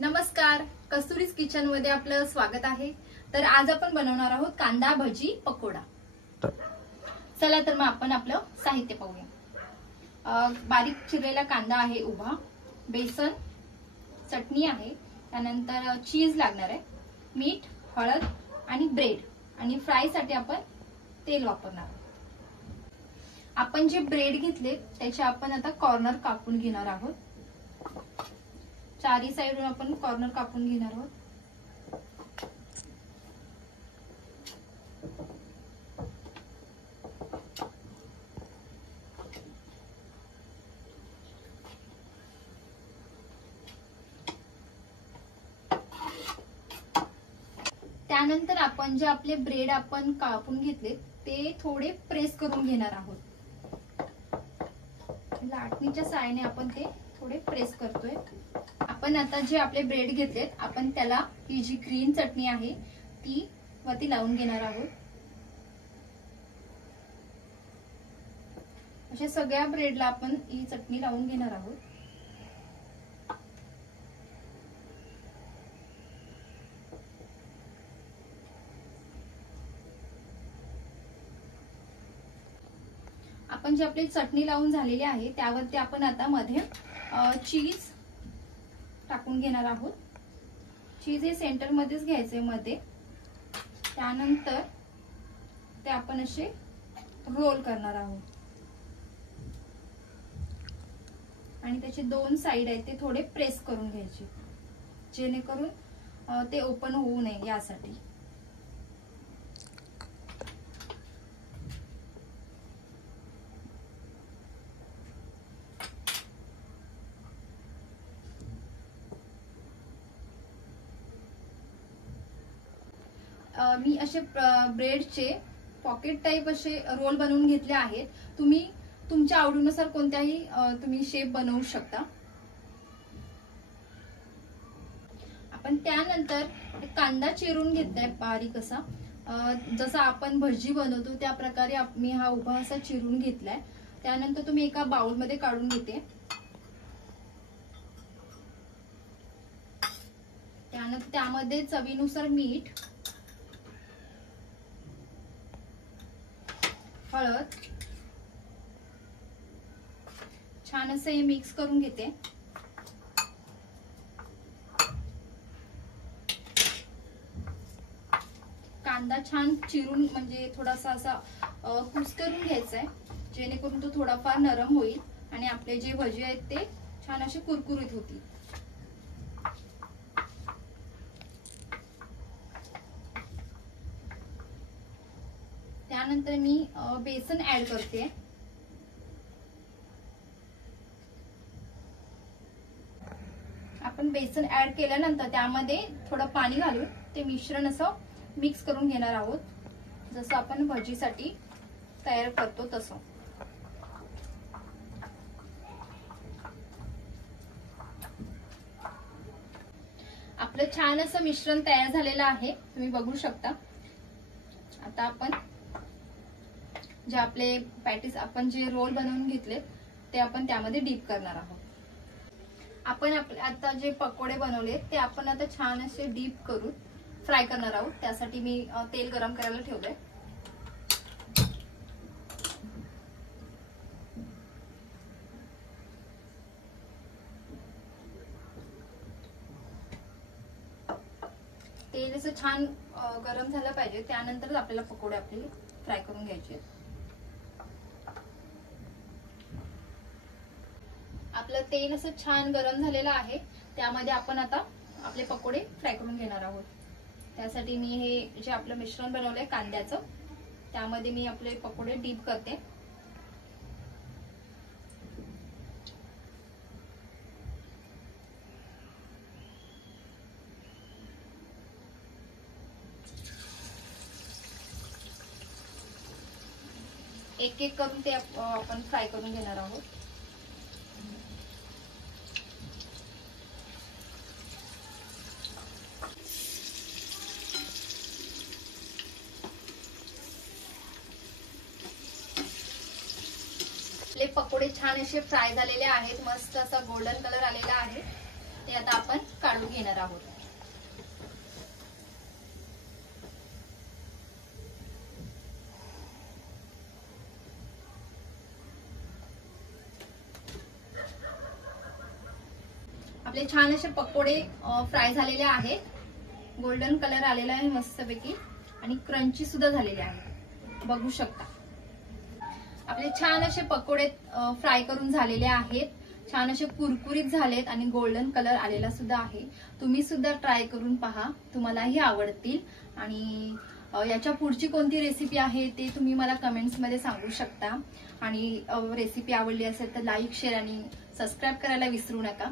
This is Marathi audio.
नमस्कार, कस्तुरीज किचन मध्ये आपलं स्वागत आहे। तर आज आपण बनवणार आहोत कांदा भजी पकोडा। चला तर मग आपण आपलं साहित्य पाहूया। बारीक चिरलेला कांदा आहे उभा, बेसन, चटणी आहे, त्यानंतर चीज लागणार आहे, मीठ, हळद आणि ब्रेड, आणि फ्राय साठी आपण तेल वापरणार आहोत। आपण जे ब्रेड घेतले त्याचे आपण आता कॉर्नर कापून घेणार आहोत। चारी साइडून आपण कॉर्नर कापून घेणार आहोत। त्यानंतर आपण जे आपले ब्रेड आपण कापून घेतले ते थोडे प्रेस करून घेणार आहोत। लाटणीच्या साहाय्याने आपण ते थोडे प्रेस करतोय। आपण आता जे आपले ब्रेड घेतलेत आपण त्याला ही जी ग्रीन चटणी आहे ती वरती लावून घेणार आहोत। अशा सगळ्या ब्रेडला आपण ही चटणी लावून घेणार आहोत। आपण जी आपली चटणी लावून झालेली आहे त्यावरती आपण आता मध्ये चीज टाकून घेणार आहोत। चीज हे सेंटर मध्येच घ्यायचे मध्ये, त्यानंतर ते आपण असे रोल करणार आहोत आणि त्याचे दोन साइड आहेत ते थोडे प्रेस करून घ्यायचे जेणेकरून ते ओपन होऊ नये यासाठी। मी असे ब्रेडचे पॉकेट टाइप असे रोल बनवून घेतले आहेत। तुम्ही तुमच्या आवडीनुसार कोणत्याही तुम्ही शेप बनवू शकता। आपण त्यानंतर कांदा चिरून घेतलाय बारीक असा, जसा आपण भजी बनवतो त्या प्रकारे मी हा उभा असा चिरून घेतलाय। त्यानंतर तुम्ही एका बाउल मध्ये काढून घेते। त्यानंतर त्यामध्ये चवीनुसार मीठ, हळद, छान असं हे मिक्स करून घेते। कांदा छान चिरून म्हणजे थोडासा असा कुस्करून घ्यायचा आहे जेणेकरून तो थोडाफार नरम होईल आणि आपले जे भजी आहेत ते छान असे कुरकुरीत होतील। त्यानंतर मी बेसन ऍड करते। आपण बेसन ऍड केल्यानंतर त्यामध्ये थोडं पाणी घालून ते मिश्रण असं मिक्स करून घेणार आहोत, जसं आपण भजीसाठी तयार करतो तसं। आपलं छान असं मिश्रण तयार झालेलं आहे, तुम्ही बघू शकता। आता आपण जे आपले पॅटीस आपण जे रोल बनवून घेतले ते आपण त्यामध्ये डीप करणार आहोत। आपण आता जे पकोडे बनवले ते आपण आता छान असे डीप करून फ्राय करणार आहोत। त्यासाठी मी तेल गरम करायला ठेवलंय। तेल असं छान गरम झालं पाहिजे, त्यानंतर आपल्याला पकोडे आपले फ्राय करून घ्यायचे। आपलं तेल असं छान गरम झालेलं आहे, त्यामध्ये आपण आता आपले पकोडे फ्राय करून घेणार आहोत। त्यासाठी मी हे जे आपलं मिश्रण बनवलंय कांद्याचं त्यामध्ये मी आपले पकोडे डीप करते। एक एक करून ते आपण फ्राय करून घेणार आहोत। आपले पकोडे छान असे फ्राय झालेले आहेत, मस्त असा गोल्डन कलर आलेला आहे। ते आता आपण काढून घेणार आहोत. आपले छान असे पकोडे फ्राय झालेले आहेत. गोल्डन कलर आलेला आहे मस्तपैकी आणि क्रंची सुद्धा झालेले आहे, बघू शकता. आपले छान असे पकोडे फ्राय करून झालेले आहेत. छान असे कुरकुरीत झालेत आणि गोल्डन कलर आलेला सुद्धा आहे. तुम्ही सुद्धा ट्राय करून पहा, तुम्हालाही आवडतील. आणि याच्या पुढची कोणती रेसिपी आहे ते तुम्ही मला कमेंट्स मध्ये सांगू शकता. आणि रेसिपी आवडली असेल तर लाईक, शेअर आणि सबस्क्राईब करायला विसरू नका.